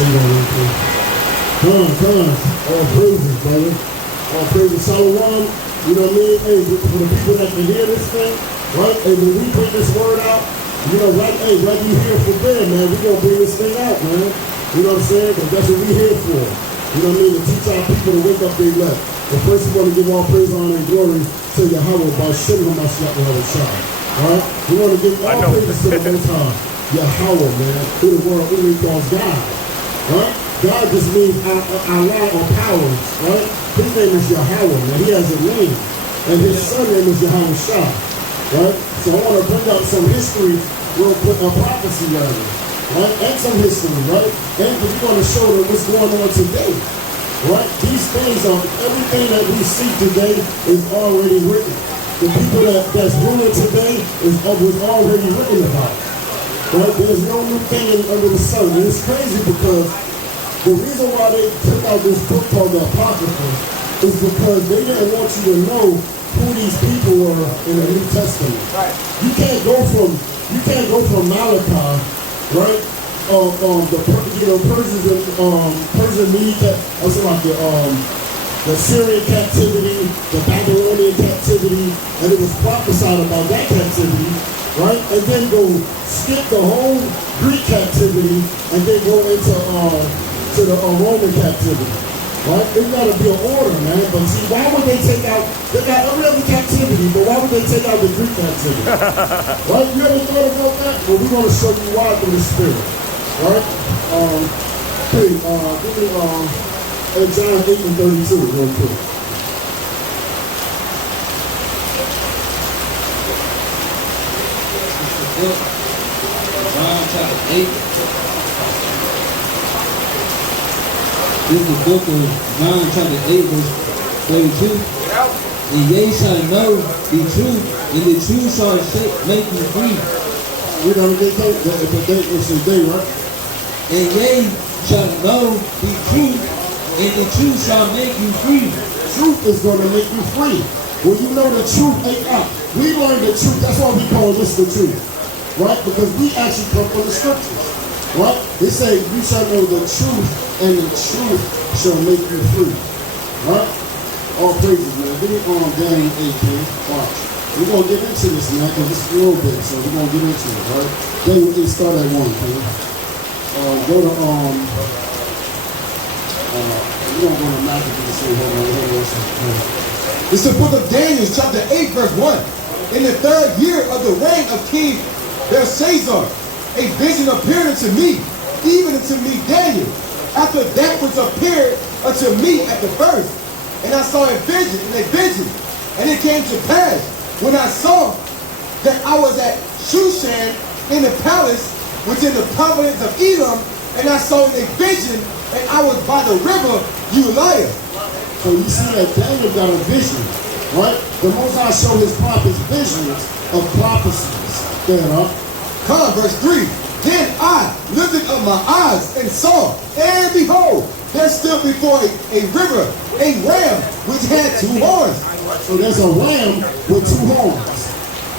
say that real quick. Cons. All praises, brother. All praises. Shalom. You know what I mean? Hey, for the people that can hear this thing, right? Hey, when we bring this word out, you know, right you here for them, man. We're going to bring this thing out, man. You know what I'm saying? Because that's what we're here for. You know what I mean? To teach our people to wake up their left. But first, we want to give all praise, honor, and glory to Yahweh by Shem HaMashiach Yahushua. All right? We want to give all praises to the Most High, Yahweh, man, who the world only calls God. Right? God just means Allah or powers, right? His name is Yahweh, man. He has a name. And his son name is Yahushua. Right? So I want to bring up some history, real quick, a prophecy rather. Right? And some history, right? And we're going to show them what's going on today. Right? These things are, everything that we see today is already written. The people that's ruling today was already written about. Right? There's no new thing under the sun. And it's crazy because the reason why they took out this book called the Apocrypha is because they didn't want you to know who these people were in the New Testament. Right. You can't go from Malachi, right? Persians and Persian Media, also like the Syrian captivity, the Babylonian captivity, and it was prophesied about that captivity, right? And then go skip the whole Greek captivity and then go into to the Roman captivity, right? There's got to be an order, man. But see, why would they take out? They got every other captivity, but why would they take out the Greek captivity? Right? You ever thought about that? Well, we're going to show you why through the Spirit. Right? Give me John 8:32 real quick. John chapter 8. This is the book of John chapter 8 verse 32. And ye shall know the truth, and the truth shall make you free. We're going to get it's a day, right? And ye shall know the truth, and the truth shall make you free. Truth is going to make you free. When you know the truth, we learn the truth. That's why we call this the truth, right? Because we actually come from the scriptures, right? They say you shall know the truth, and the truth shall make you free, right? All praises, man. Give me Daniel 18. Watch. We're going to get into this, man, because it's a little bit, so we're going to get into it, right? Daniel 8, start at 1, okay? Go to, we're going to go to Matthew for the same one. It's the book of Daniel, chapter 8, verse 1. In the 3rd year of the reign of King Belshazzar, a vision appeared unto me, even unto me Daniel, after that which appeared unto me at the first. And I saw a vision, and it came to pass, when I saw that I was at Shushan in the palace, which in the province of Elam, and I saw a vision, and I was by the river Ulai. So you see that Daniel got a vision, right? The Most High showed his prophets visions of prophecies. Come, verse 3. Then I lifted up my eyes and saw, and behold, there stood before a river a ram which had 2 horns. So there's a ram with 2 horns.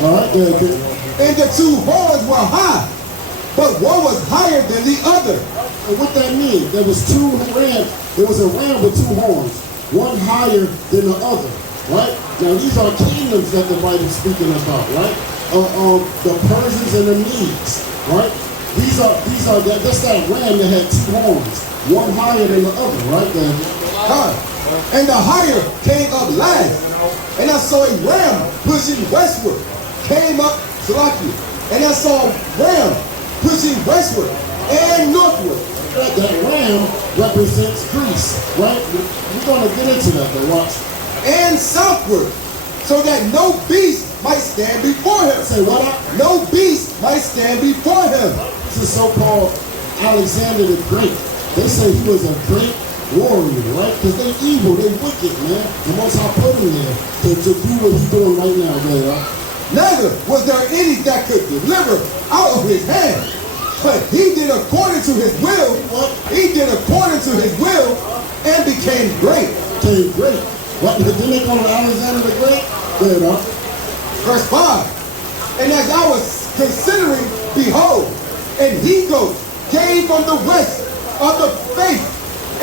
All right, and the 2 horns were high, but one was higher than the other. And what that means? There was a ram with 2 horns, one higher than the other, right? Now these are kingdoms that the Bible's speaking about, right? The Persians and the Medes, right? That's that ram that had 2 horns, one higher than the other, right? And the higher came up last, and I saw a ram pushing westward, came up Salakia, and I saw a ram pushing westward and northward. That ram represents Greece, right? We're going to get into that, though. Watch. And southward, so that no beast might stand before him. Say what? No beast might stand before him. This is so-called Alexander the Great. They say he was a great warrior, right? Because they evil, they wicked, man. The Most High put him there to do what he's doing right now, man. Neither was there any that could deliver out of his hand. But he did according to his will. He did according to his will and became great. Became great. What? Didn't they call him Alexander the Great? Verse 5. And as I was considering, behold, an he-goat came from the west of the faith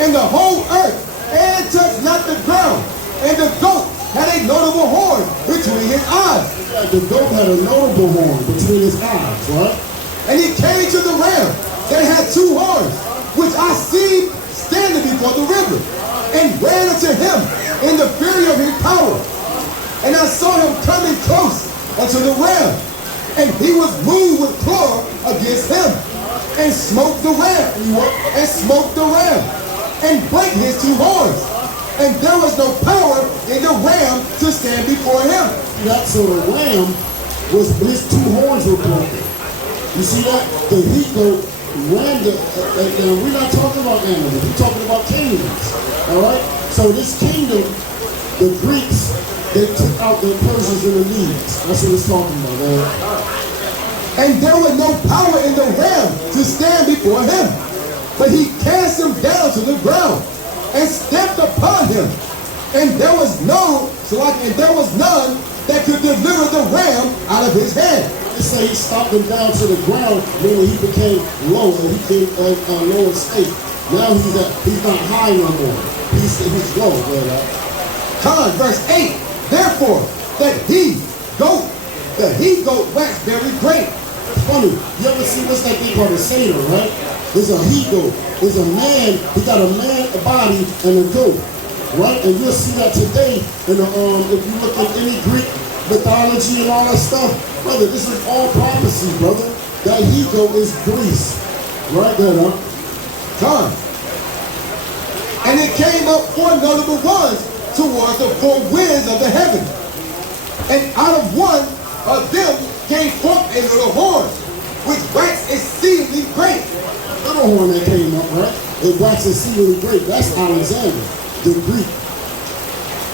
in the whole earth, and touched not the ground. And the goat had a notable horn between his eyes. The goat had a notable horn between his eyes, right? And he came to the ram that had two horns, which I see standing before the river, and ran unto him in the fury of his power. And I saw him coming close unto the ram, and he was moved with choler against him, and smote the ram, and brake his two horns. And there was no power in the ram to stand before him. That's so the ram was, his two horns were broken. You see that? The heat goat ran the, and we're not talking about animals, we're talking about kingdoms. All right? So this kingdom, the Greeks, they took out the Persians and the Medes. That's what it's talking about, man. And there was no power in the ram to stand before him. But he cast him down to the ground and stepped upon him. And there was none that could deliver the ram out of his hand. They say he stopped him down to the ground, meaning he became low, and he came a lower state. Now he's not high no more. He's low, man. Verse 8. Therefore, the he-goat waxed very great. It's funny. You ever see what's that thing called a satyr, right? There's a he-goat. There's a man. He got a man, a body, and a goat, right? And you'll see that today in the if you look at any Greek mythology and all that stuff, brother. This is all prophecy, brother. That he-goat is Greece, right there, John. And it came up four notable ones towards the four winds of the heaven. And out of one of them came forth a little horn, which waxed exceedingly great. Little horn that came up, right? It waxed exceedingly great. That's Alexander, the Greek.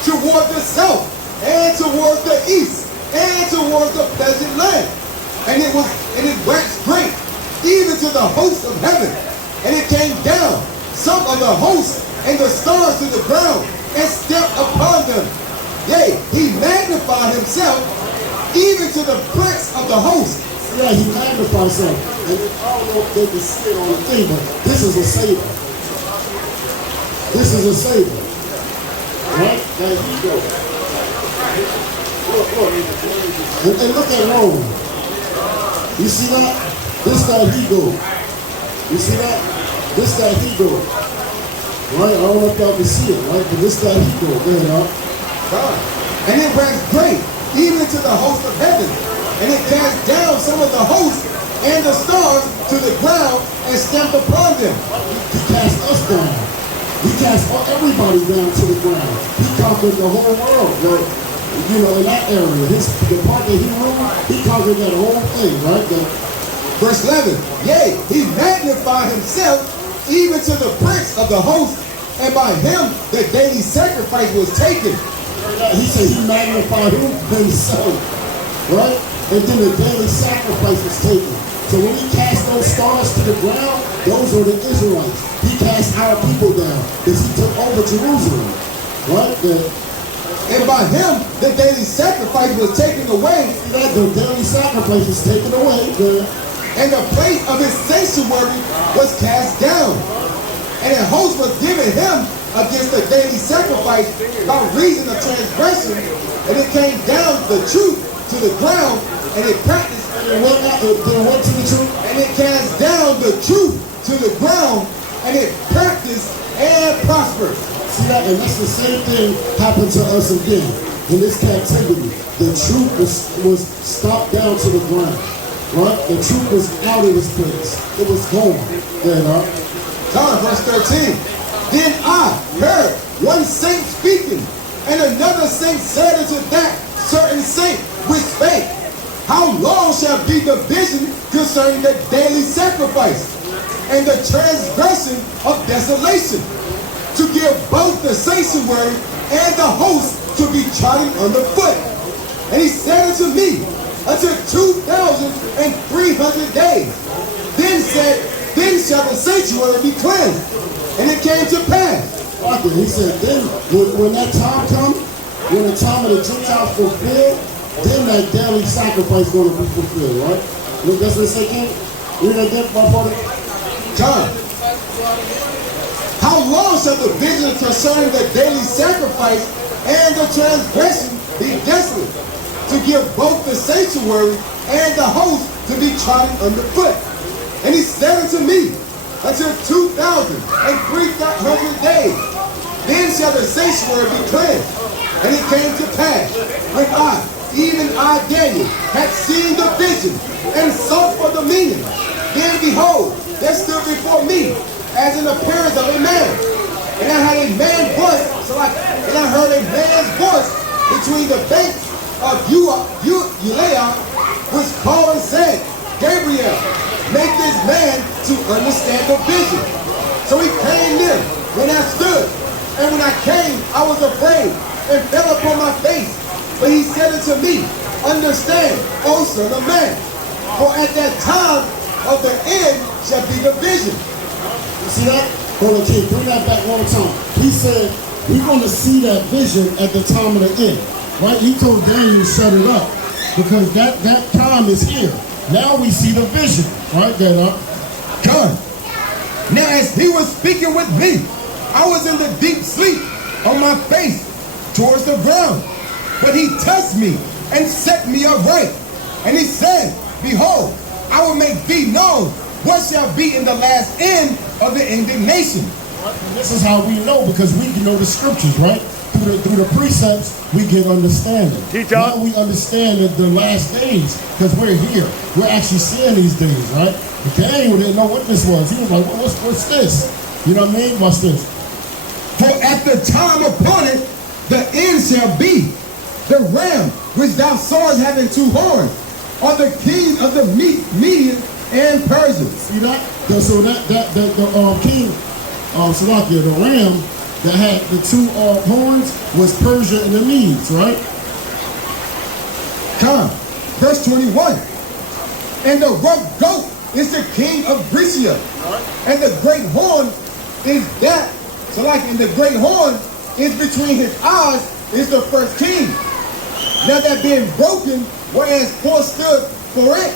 Toward the south, and toward the east, and toward the pleasant land. And it waxed great, even to the host of heaven. And it came down, some of the hosts and the stars to the ground, and stepped upon them. Yea, he magnified himself even to the prince of the host. Yeah, he magnified himself. And I don't know if they can see it on the thing, but this is a saber. This is a saber. Right? There you go. Look. And look at Rome. You see that? This guy he-goat. You see that? This guy he-goat. Right? I don't know if y'all can see it, right? But this guy he-goat. There you are. And it waxed great, even to the host of heaven. And it cast down some of the hosts and the stars to the ground and stamped upon them. He cast us down. He cast everybody down to the ground. He conquered the whole world. Right? You know, in that area, the part that he ruled, he conquered that whole thing, right? Verse 11. Yea, he magnified himself even to the prince of the host, and by him the daily sacrifice was taken. He said he magnified himself, right? And then the daily sacrifice was taken. So when he cast those stars to the ground, those were the Israelites. He cast our people down because he took over Jerusalem, right? And by him, the daily sacrifice was taken away. The daily sacrifice was taken away. And the place of his sanctuary was cast down. And a host was given him against the daily sacrifice by reason of transgression. And it came down the truth to the ground, and it practiced. And it went to the truth. And it cast down the truth to the ground, and it practiced and prospered. See that? And that's the same thing happened to us again in this captivity. The truth was stopped down to the ground. Right? The truth was out of this place. It was gone. There you are. John, verse 13. Then I heard one saint speaking, and another saint said unto that certain saint which spake, How long shall be the vision concerning the daily sacrifice and the transgression of desolation, to give both the sanctuary and the host to be trodden underfoot? And he said unto me, until 2,300 days. Then shall the sanctuary be cleansed. And it came to pass. He said, then when that time comes, when the time of the Gentiles fulfilled, then that daily sacrifice is going to be fulfilled, right? Look, that's what it said, King. Read that again, my brother. John. How long shall the vision concerning the daily sacrifice and the transgression be desolate, to give both the sanctuary and the host to be trodden underfoot? And he said unto me, until 2,000 and 300 days, then shall the sanctuary be cleansed. And it came to pass, when I, even I, Daniel, had seen the vision and sought for the meaning, then behold, there stood before me as in appearance of a man. And I had a man's voice, and I heard a man's voice between the banks of Ulea, which called and said, Gabriel, make this man to understand the vision. So he came near when I stood, and when I came, I was afraid and fell upon my face. But he said unto me, understand, O son of man, for at that time of the end shall be the vision. You see that? Hold on, King, bring that back one more time. He said, we're going to see that vision at the time of the end. Right? He told Daniel to shut it up, because that time is here. Now we see the vision. Right there, God. Now as he was speaking with me, I was in the deep sleep on my face towards the ground. But he touched me and set me upright. And he said, behold, I will make thee known what shall be in the last end of the indignation. This is how we know, because we know the scriptures, right? Through the precepts, we get understanding. Now we understand that the last days, because we're here. We're actually seeing these days, right? But Daniel didn't know what this was. He was like, well, what's this? You know what I mean? What's this? For at the time upon it, the end shall be. The ram which thou sawest having two horns are the kings of the Median and Persia. See that? So the king of Salakia, the ram that had the two horns, was Persia and the Medes, right? Come, verse 21. And the rough goat is the king of Grecia, and the great horn is that. So like in the great horn is between his eyes is the first king. Now that being broken, whereas four stood for it,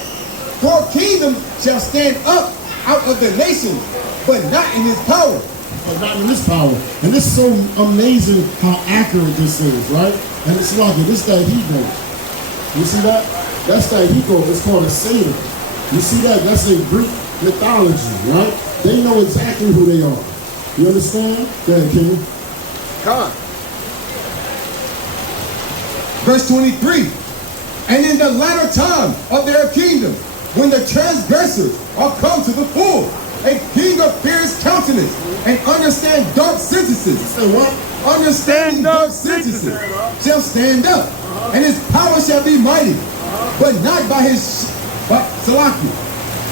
4 kingdoms shall stand up out of the nation, but not in his power. But not in this power. And this is so amazing how accurate this is, right? And it's like, this that Hebrew. You see that? That's that Hebrew. It's called a satyr. You see that? That's a Greek mythology, right? They know exactly who they are. You understand? Go ahead, King. God. Verse 23. And in the latter time of their kingdom, when the transgressors are come to the full, a king of fierce countenance and understand dark sentences. Say what? Understanding dark sentences shall stand up, and his power shall be mighty, but not by his Salaki.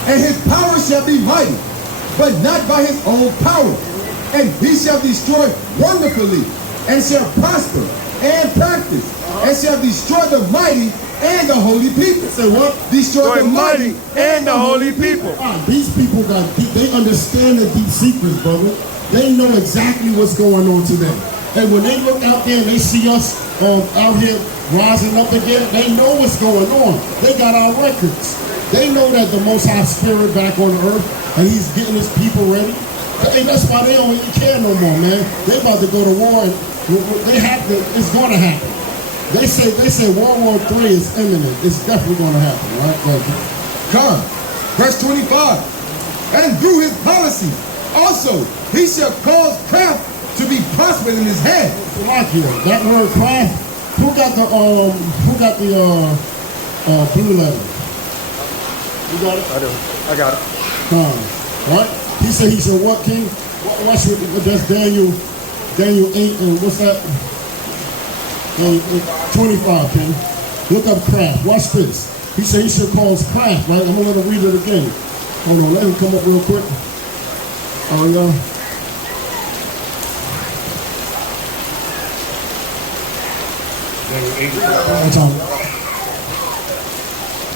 And his power shall be mighty, but not by his own power. And he shall destroy wonderfully, and shall prosper and practice, and shall destroy the mighty and the holy people. Say what? Destroy the mighty and the holy people. These people they understand the deep secrets, brother. They know exactly what's going on today. And when they look out there and they see us out here rising up again, they know what's going on. They got our records. They know that the Most High Spirit back on earth, and he's getting his people ready. Hey, that's why they don't even care no more, man. They about to go to war, and they have to. It's going to happen. They say World War III is imminent. It's definitely going to happen, right? Come, verse 25. And through his policy, also he shall cause craft to be prospered in his hand. That word craft. Who got the blue letter? You got it? I do. I got it. Right? He said what, King? Watch it. That's Daniel 8, and what's that? 25, King. Look up craft. Watch this. He said he should cause craft, right? I'm going to let him read it again. Hold on, let him come up real quick. Oh, yeah.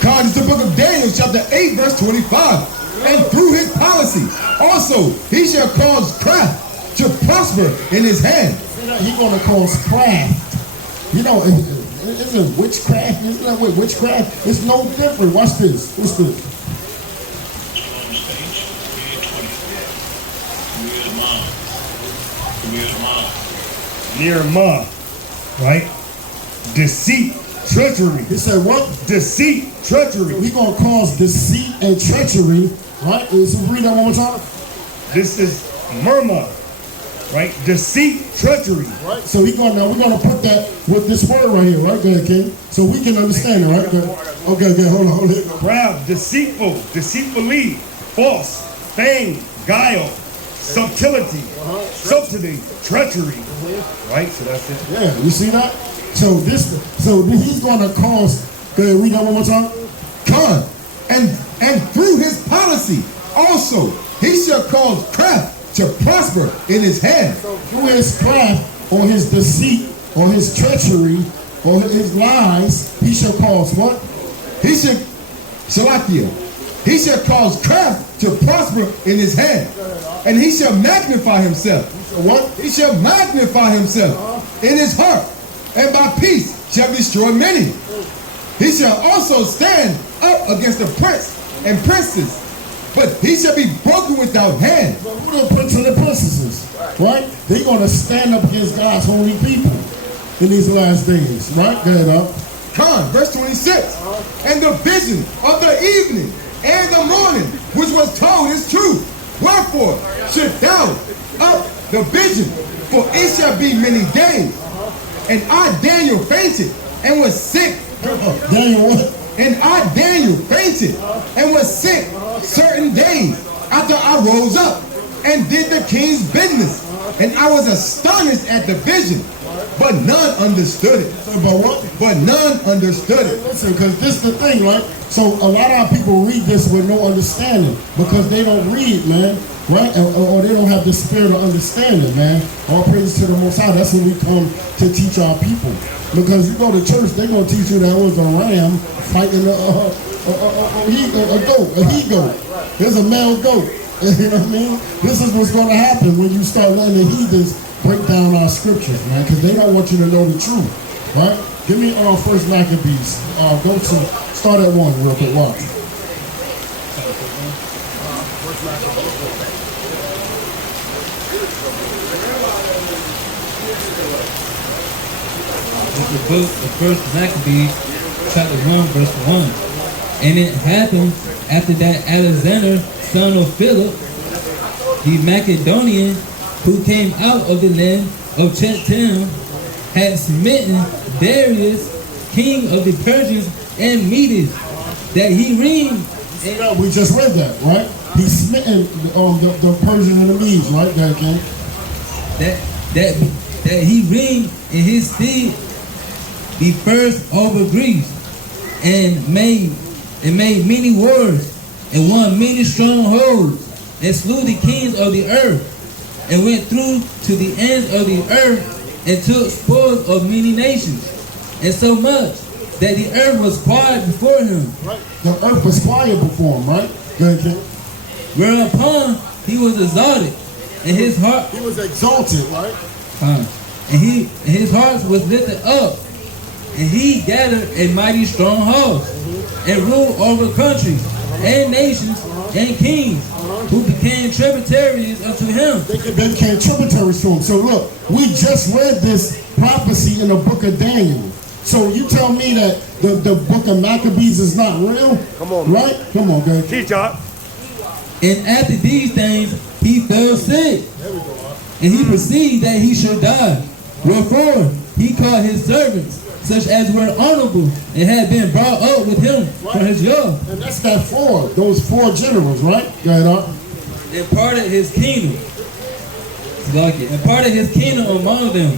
God, it's the book of Daniel, chapter 8, verse 25. And through his policy, also he shall cause craft to prosper in his hand. He's going to cause craft. You know, isn't witchcraft? Isn't that what witchcraft? It's no different. Watch this. What's this? Nehemiah, right? Deceit, treachery. He said what? Deceit, treachery. He gonna cause deceit and treachery, right? So read that one more time. This is murmur, right? Deceit, treachery. Right. So we're gonna put that with this word right here, right? Go ahead, King. So we can understand it, right? Go ahead. Okay, hold on. Proud, deceitful, deceitfully, false, feigned, guile, subtlety, subtlety, treachery. Right? So that's it. Yeah, you see that? So he's gonna cause. Go ahead, read that one more time. Con, and through his policy also he shall cause craft to prosper in his hand. So through his craft, or his deceit, or his treachery, or his lies, he shall cause what? He shall, Shalakia, he shall cause craft to prosper in his hand, and he shall magnify himself. What? He shall magnify himself in his heart, and by peace shall destroy many. He shall also stand up against the prince and princes, but he shall be broken without hand. But who the prince and the princesses? Right? They're gonna stand up against God's holy people in these last days. Right? Go ahead, up. Con, verse 26. And the vision of the evening and the morning, which was told, is true. Wherefore should thou up the vision, for it shall be many days. And I, Daniel, fainted and was sick. Daniel what? And I, Daniel, fainted and was sick certain days after I rose up and did the king's business. And I was astonished at the vision, but none understood it. But what? But none understood it. Listen, because this is the thing, right? So a lot of our people read this with no understanding because they don't read, man, right? Or they don't have the spirit of understanding, man. All praise to the Most High. That's when we come to teach our people. Because you go to church, they're going to teach you that it was a ram fighting a goat, a he-goat. There's a male goat. You know what I mean? This is what's going to happen when you start letting the heathens break down our scriptures, man, because they don't want you to know the truth, right? Give me First Maccabees. Go to start at 1 real quick. Watch. The book of First Maccabees, chapter 1, verse 1. And it happened after that Alexander, son of Philip, the Macedonian, who came out of the land of Chetam, had smitten Darius, king of the Persians and Medes, that he reigned. We just read that, right? He smitten the Persians and the Medes, right? That king. That he reigned in his stead the first over Greece, and made many wars, and won many strongholds, and slew the kings of the earth, and went through to the ends of the earth, and took spoils of many nations, and so much that the earth was quiet before him. Right. The earth was quiet before him, right? Go ahead, king. Whereupon he was exalted, and his heart He was exalted, right? and his heart was lifted up, and he gathered a mighty strong host, and ruled over countries and nations and kings, who became tributaries unto him. They became tributaries to him. So look, we just read this prophecy in the book of Daniel. So you tell me that the book of Maccabees is not real? Come on, right? Come on, guys. Teach up. And after these things he fell sick, and he perceived that he should die. Wherefore he called his servants, such as were honorable and had been brought up with him from his youth, And that's that those four generals, right? Go ahead, Art. and parted his kingdom. And parted his kingdom among them,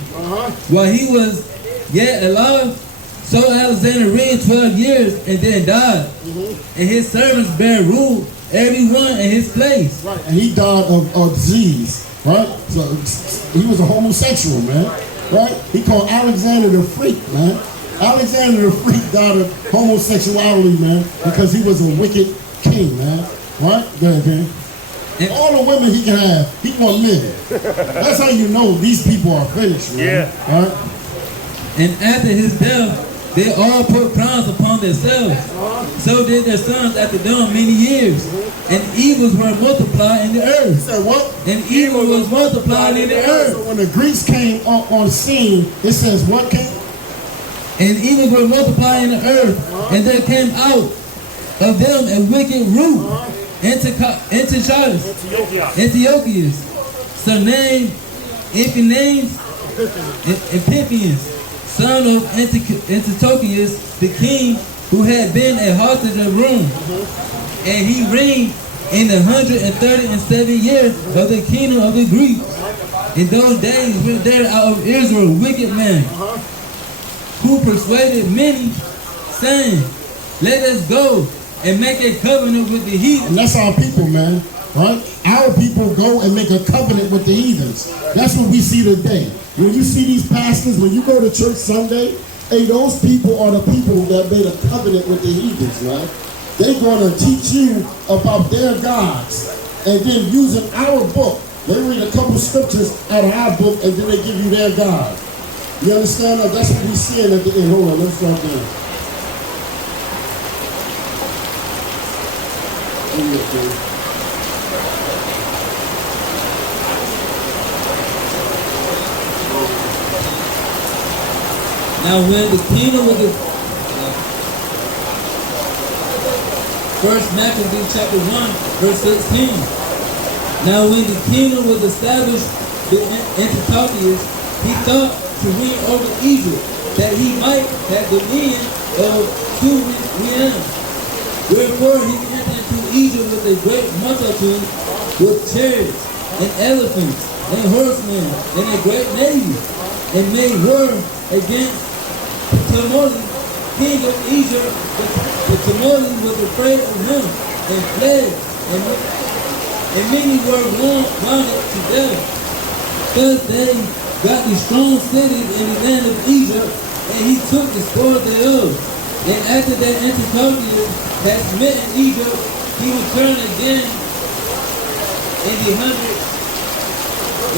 while he was yet alive. So Alexander reigned 12 years and then died, and his servants bare rule, every one in his place. Right. And he died of disease, right? So he was a homosexual, man. Right? He called Alexander the Freak, man. Alexander the Freak died of homosexuality, man, because he was a wicked king, man. Right? Go ahead, man. And all the women he can have, he want men. That's how you know these people are finished, man. Yeah. Right? And after his death, they all put crowns upon themselves. So did their sons after them many years. And evils were multiplied in the earth. Said what? And evil was multiplied in the earth. So when the Greeks came on scene, it says what came? And evils were multiplied in the earth. And there came out of them a wicked root, Antiochus, surnamed Epiphanes, son of Antiochus, the king, who had been a hostage of Rome. And he reigned in the 137 years of the kingdom of the Greeks. In those days went there out of Israel a wicked man, who persuaded many, saying, let us go and make a covenant with the heathen. And that's our people, man. Right? Our people go and make a covenant with the heathens. That's what we see today. When you see these pastors, when you go to church Sunday, hey, those people are the people that made a covenant with the heathens, right? They're going to teach you about their gods. And then using our book, they read a couple scriptures out of our book, and then they give you their God. You understand that? That's what we're seeing at the end. Hold on, let's drop down. Now when the kingdom of the First Maccabees chapter 1, verse 16. Now when the kingdom was established with Antiochus, he thought to reign over Egypt, that he might have dominion of 2 realms. Wherefore he entered into Egypt with a great multitude, with chariots and elephants and horsemen and a great navy, and made war against Ptolemy, king of Egypt. But Ptolemy was afraid of him and fled, and many were wounded to death. Thus they got the strong cities in the land of Egypt, and he took the spoil thereof. And after that Antiochus had smitten Egypt, he returned again in the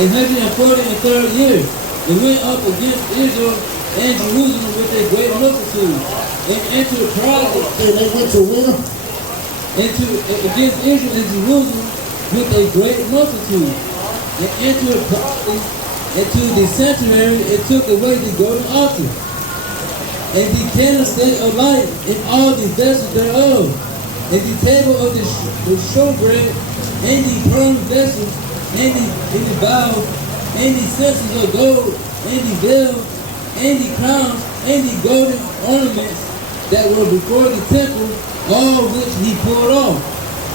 143rd year, and went up against Israel and Jerusalem with a great multitude, and entered Prague. And they went to where? Against Israel and Jerusalem with a great multitude, and entered Prague into the sanctuary, and took away the golden altar, and the candlestick of light, and all the vessels thereof, and the table of the showbread, and the bronze vessels, and the bowls, and the censers of gold, and the veil, and the crowns, and the golden ornaments that were before the temple, all which he pulled off.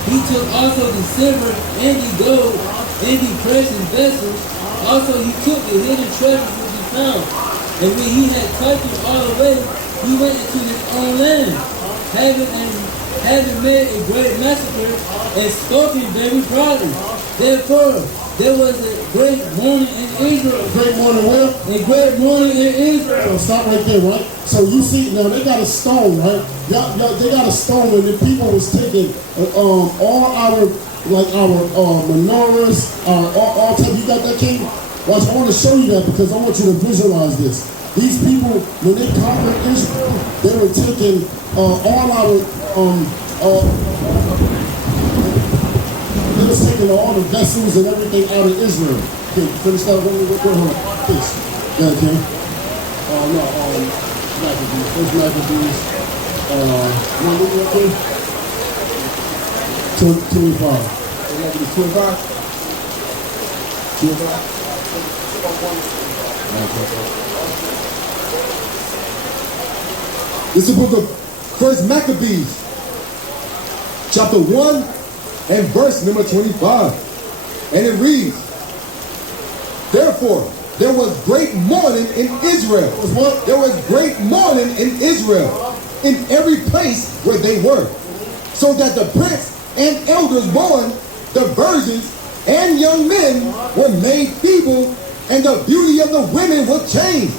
He took also the silver and the gold and the precious vessels. Also he took the hidden treasures which he found. And when he had taken all away, he went into his own land, having made a great massacre and spoken very proudly. Therefore, there was a great mourning in Israel. Great morning where? A great mourning in Israel. So stop right there, right? So you see, now they got a stone, right? They got a stone, and the people was taking all our, like our menorahs, all type. You got that, King? Watch, I want to show you that because I want you to visualize this. These people, when they conquered Israel, they were taking all our they was taking all the vessels and everything out of Israel. Okay, finish that. What please? Yeah, okay. No, Maccabees. First Maccabees. What are you up there? 25. Maccabees 25. 25. This is the book of First Maccabees, chapter 1 and verse number 25. And it reads, therefore, there was great mourning in Israel. There was great mourning in Israel in every place where they were. So that the prince and elders born, the virgins and young men were made feeble, and the beauty of the women was changed.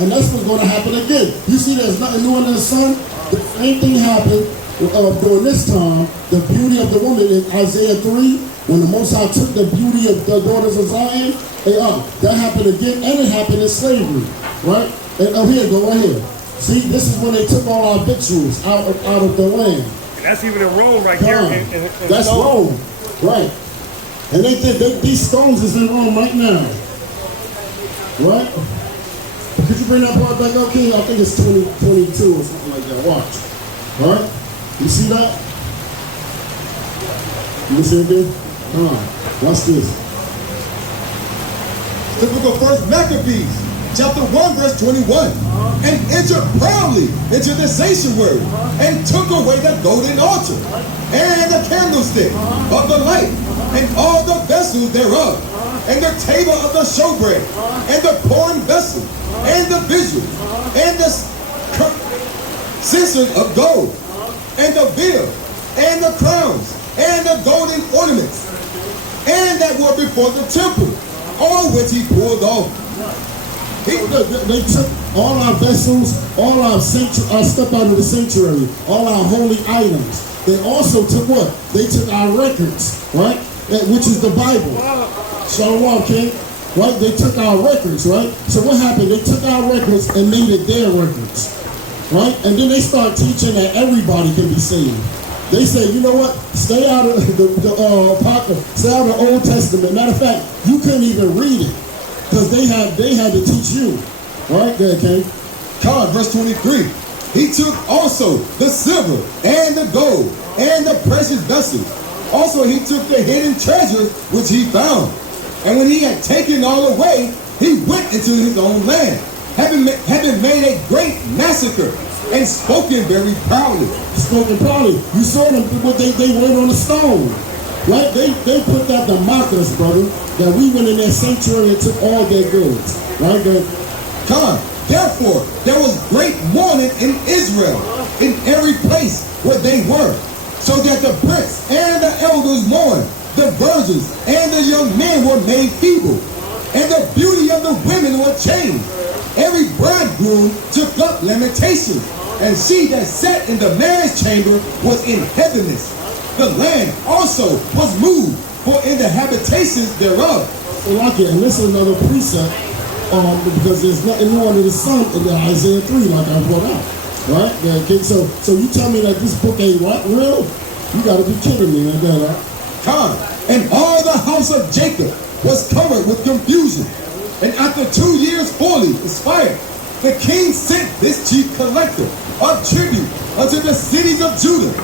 And that's what's going to happen again. You see, there's nothing new under the sun. The same thing happened during this time. The beauty of the woman in Isaiah 3, when the Most High took the beauty of the daughters of Zion, that happened again, and it happened in slavery, right? And here, go right here. See, this is when they took all our victuals out of the land. And that's even in Rome right here. That's Rome, right? And they think these stones is in Rome right now, right? Could you bring that part back up, King? I think it's 2022 or something like that. Watch. All right? You see that? You see it again? Come on. Watch this. The book of First Maccabees, chapter 1, verse 21. And entered proudly into the sanctuary and took away the golden altar and the candlestick of the light and all the vessels thereof and the table of the showbread and the pouring vessel and the visual and the censer of gold and the veil and the crowns and the golden ornaments and that were before the temple, all which he pulled off. They took all our vessels, all our stuff out of the sanctuary, all our holy items. They also took what? They took our records, right? Which is the Bible. Shalom, King. Right? They took our records, right? So what happened? They took our records and made it their records, right? And then they start teaching that everybody can be saved. They say, you know what? Stay out of the Apocrypha, stay out of the Old Testament. Matter of fact, you couldn't even read it because they had to teach you. Right there, King. God, verse 23. He took also the silver and the gold and the precious vessels. Also he took the hidden treasures which he found. And when he had taken all away, he went into his own land, having made a great massacre and spoken very proudly. Spoken proudly. You saw them, what they went on the stone. Right? They put that to mock us, brother, that we went in their sanctuary and took all their goods. Right? God, therefore, there was great mourning in Israel, in every place where they were, so that the prince and the elders mourned, the virgins and the young men were made feeble, and the beauty of the women were changed. Every bridegroom took up lamentations, and she that sat in the marriage chamber was in heaviness. The land also was moved, for in the habitations thereof. And this is another precept. Because there's nothing new under the sun in the Isaiah 3, like I brought out, right? Yeah, okay, so you tell me that this book ain't what real? You got to be kidding me, like that, God, and all the house of Jacob was covered with confusion. And after 2 years fully expired, the king sent this chief collector of tribute unto the cities of Judah,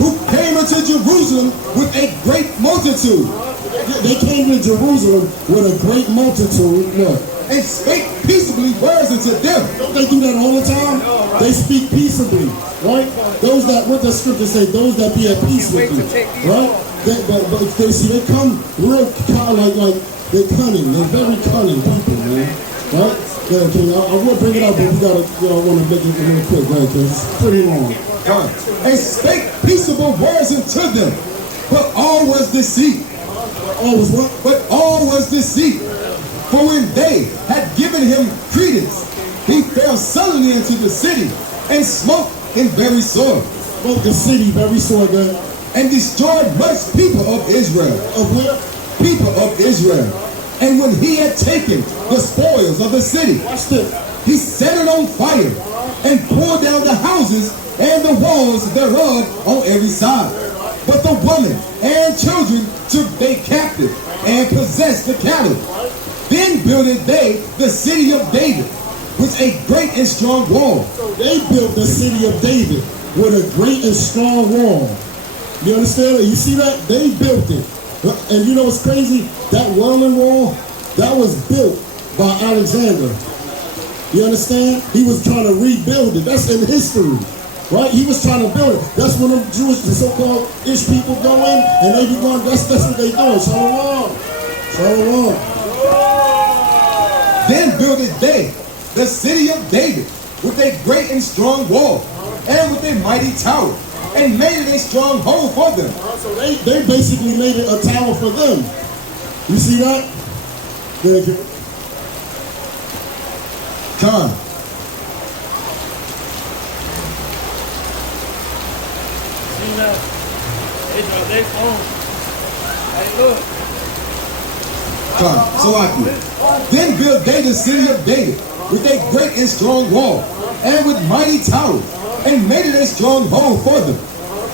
who came unto Jerusalem with a great multitude. They came to Jerusalem with a great multitude, what? And spake peaceably words unto them. Don't they do that all the time? They speak peaceably, right? Those that, what the scripture say, those that be at peace with you, right? But they see, they come real kind of like they're cunning. They're very cunning people, man, right? Yeah, okay, I will bring it up, but we gotta, I want to make it real quick, right? Because it's pretty long. And spake peaceable words unto them, but all was deceit. All was what? But all was deceit. For when they had given him credence, he fell suddenly into the city and smote him very sore. Smote the city very sore, man. And destroyed much people of Israel. Of where? People of Israel. And when he had taken the spoils of the city, watch this, he set it on fire and pulled down the houses and the walls thereof on every side. But the women and children took they captive and possessed the cattle. Then builded they the city of David with a great and strong wall. So they built the city of David with a great and strong wall. You understand that? You see that? They built it. And you know what's crazy? That Wailing Wall, that was built by Alexander. You understand? He was trying to rebuild it. That's in history. Right? He was trying to build it. That's when them Jewish, the so-called Ish people go in and they be going, that's what they doing. Shalom. Shalom. Then builded they the city of David with a great and strong wall and with a mighty tower, and made it a stronghold for them. So they basically made it a tower for them. You see that? Come. See now, they drop their phone. Hey, look. Come. So I can. Then built they the city of David with a great and strong wall and with mighty towers, and made it a stronghold for them.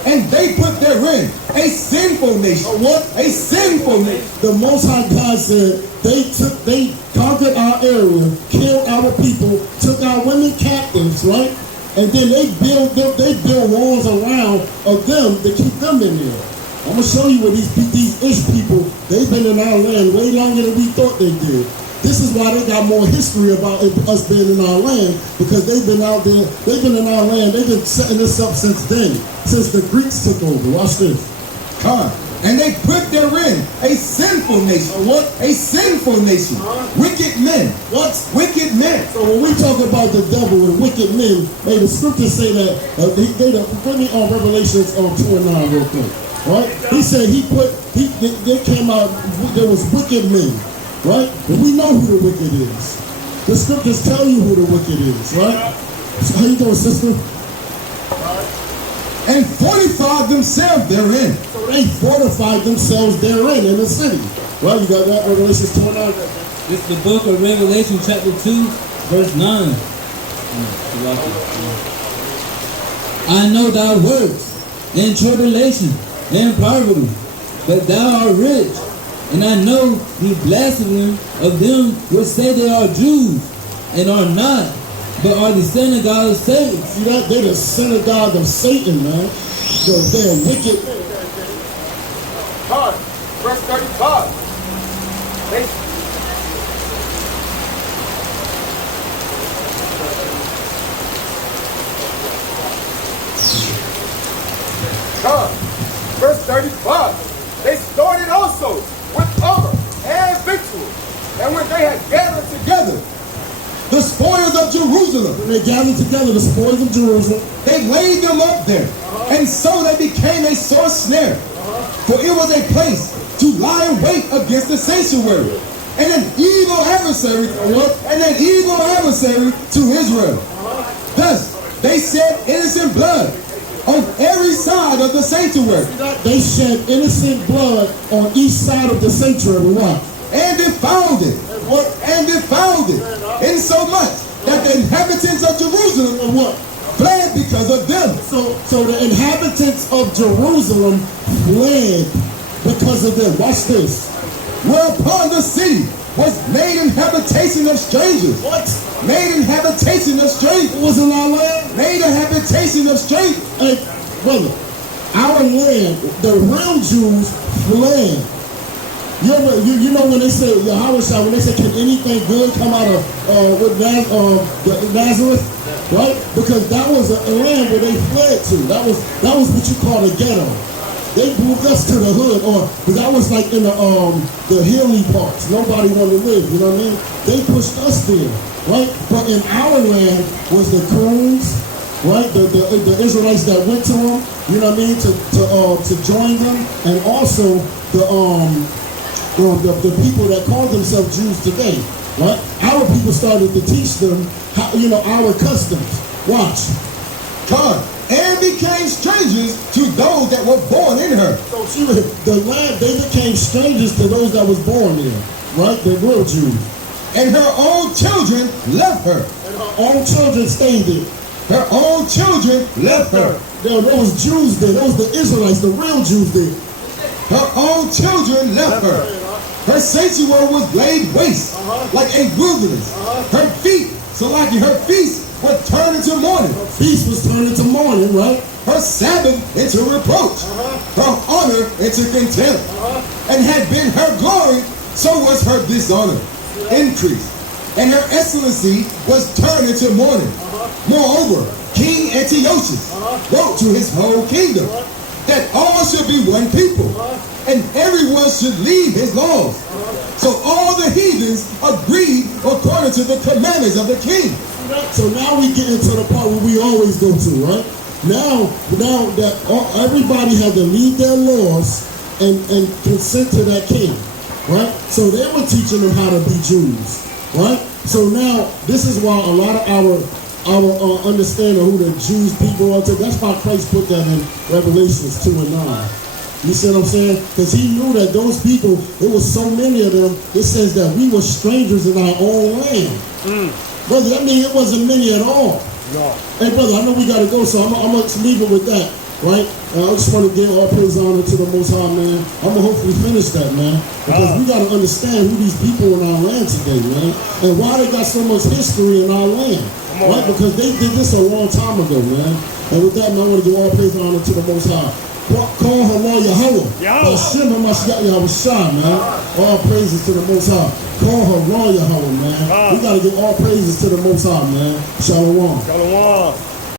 And they put therein a sinful nation. What? A sinful nation. The Most High God said they conquered our area, killed our people, took our women captives, right? And then they build walls around of them to keep them in there. I'm gonna show you what these Ish people, they've been in our land way longer than we thought they did. This is why they got more history about us being in our land, because they've been out there, they've been in our land, they've been setting this up since then, since the Greeks took over. Watch this. God. And they put therein a sinful nation. What? A sinful nation. Wicked men. What? Wicked men. So when we talk about the devil and wicked men, the scriptures say that, put me on Revelations 2 and 9 real quick. Right? He said they came out, there was wicked men. Right? And we know who the wicked is. The scriptures tell you who the wicked is, right? So how you doing, sister? And fortified themselves therein. So they fortified themselves therein in the city. Well, you got that, Revelation 29. It's the book of Revelation, chapter 2, verse 9. I know thy works, and tribulation, and poverty, but thou art rich. And I know the blasphemy of them which say they are Jews, and are not, but are the synagogue of Satan. See that? They're the synagogue of Satan, man. So they're wicked. God, verse 35. God, verse 35. They started also with armor and victual. And when they had gathered together the spoils of Jerusalem, When they gathered together the spoils of Jerusalem, they laid them up there. And so they became a sore snare. For it was a place to lie in wait against the sanctuary. And an evil adversary, to Israel. Thus they shed innocent blood on every side of the sanctuary. they shed innocent blood on each side of the sanctuary. What? And defiled it. And defiled it. Insomuch that the inhabitants of Jerusalem And what? fled because of them. So the inhabitants of Jerusalem fled because of them. Watch this. Whereupon the city was made an habitation of strangers. What? Made an habitation of strangers. It was in our land? Made a habitation of strangers. Hey, brother, our land, the real Jews fled. You know when they say, Yahushua, when they say, can anything good come out of Nazareth? Right? Because that was a land where they fled to. That was what you call a ghetto. They moved us to the hood, because that was like in the hilly parts. Nobody wanted to live, you know what I mean? They pushed us there, right? But in our land was the Coons, right? The Israelites that went to them, you know what I mean, to join them, and also the people that call themselves Jews today, right? Our people started to teach them, our customs. Watch. God, and became strangers to those that were born in her. So the land, they became strangers to those that was born there, right? The real Jews. And her own children left her. And her own children stayed there. Her own children left her. There was Jews there. There was the Israelites, the real Jews there. Her own children left her. Her sanctuary was laid waste like a wilderness. Her feet, her feast was turned into mourning. Her feast was turned into mourning, right? Her Sabbath into reproach. Her honor into contempt. And had been her glory, so was her dishonor increased. And her excellency was turned into mourning. Moreover, King Antiochus wrote to his whole kingdom that all should be one people, and everyone should leave his laws. So all the heathens agreed according to the commandments of the king. So now we get into the part where we always go to, right? Now that everybody had to leave their laws and consent to that king, right? So they were teaching them how to be Jews, right? So now this is why a lot of our understanding who the Jews people are. That's why Christ put that in Revelations 2 and 9. You see what I'm saying? Because he knew that those people, it was so many of them, it says that we were strangers in our own land. Brother, that means it wasn't many at all. No. Hey, brother, I know we gotta go, so I'm gonna leave it with that, right? I just want to give all praise and honor to the Most High, man. I'm gonna hopefully finish that, man, because we gotta understand who these people in our land today, man, and why they got so much history in our land, right? Because they did this a long time ago, man. And with that, man, I want to give all praise and honor to the Most High. Call Allah Yahweh. Hashem HaMashiach Yahushua, man. All praises to the Most High. Call Allah Yahweh, man. We gotta give all praises to the Most High, man. Shalom. Shalom.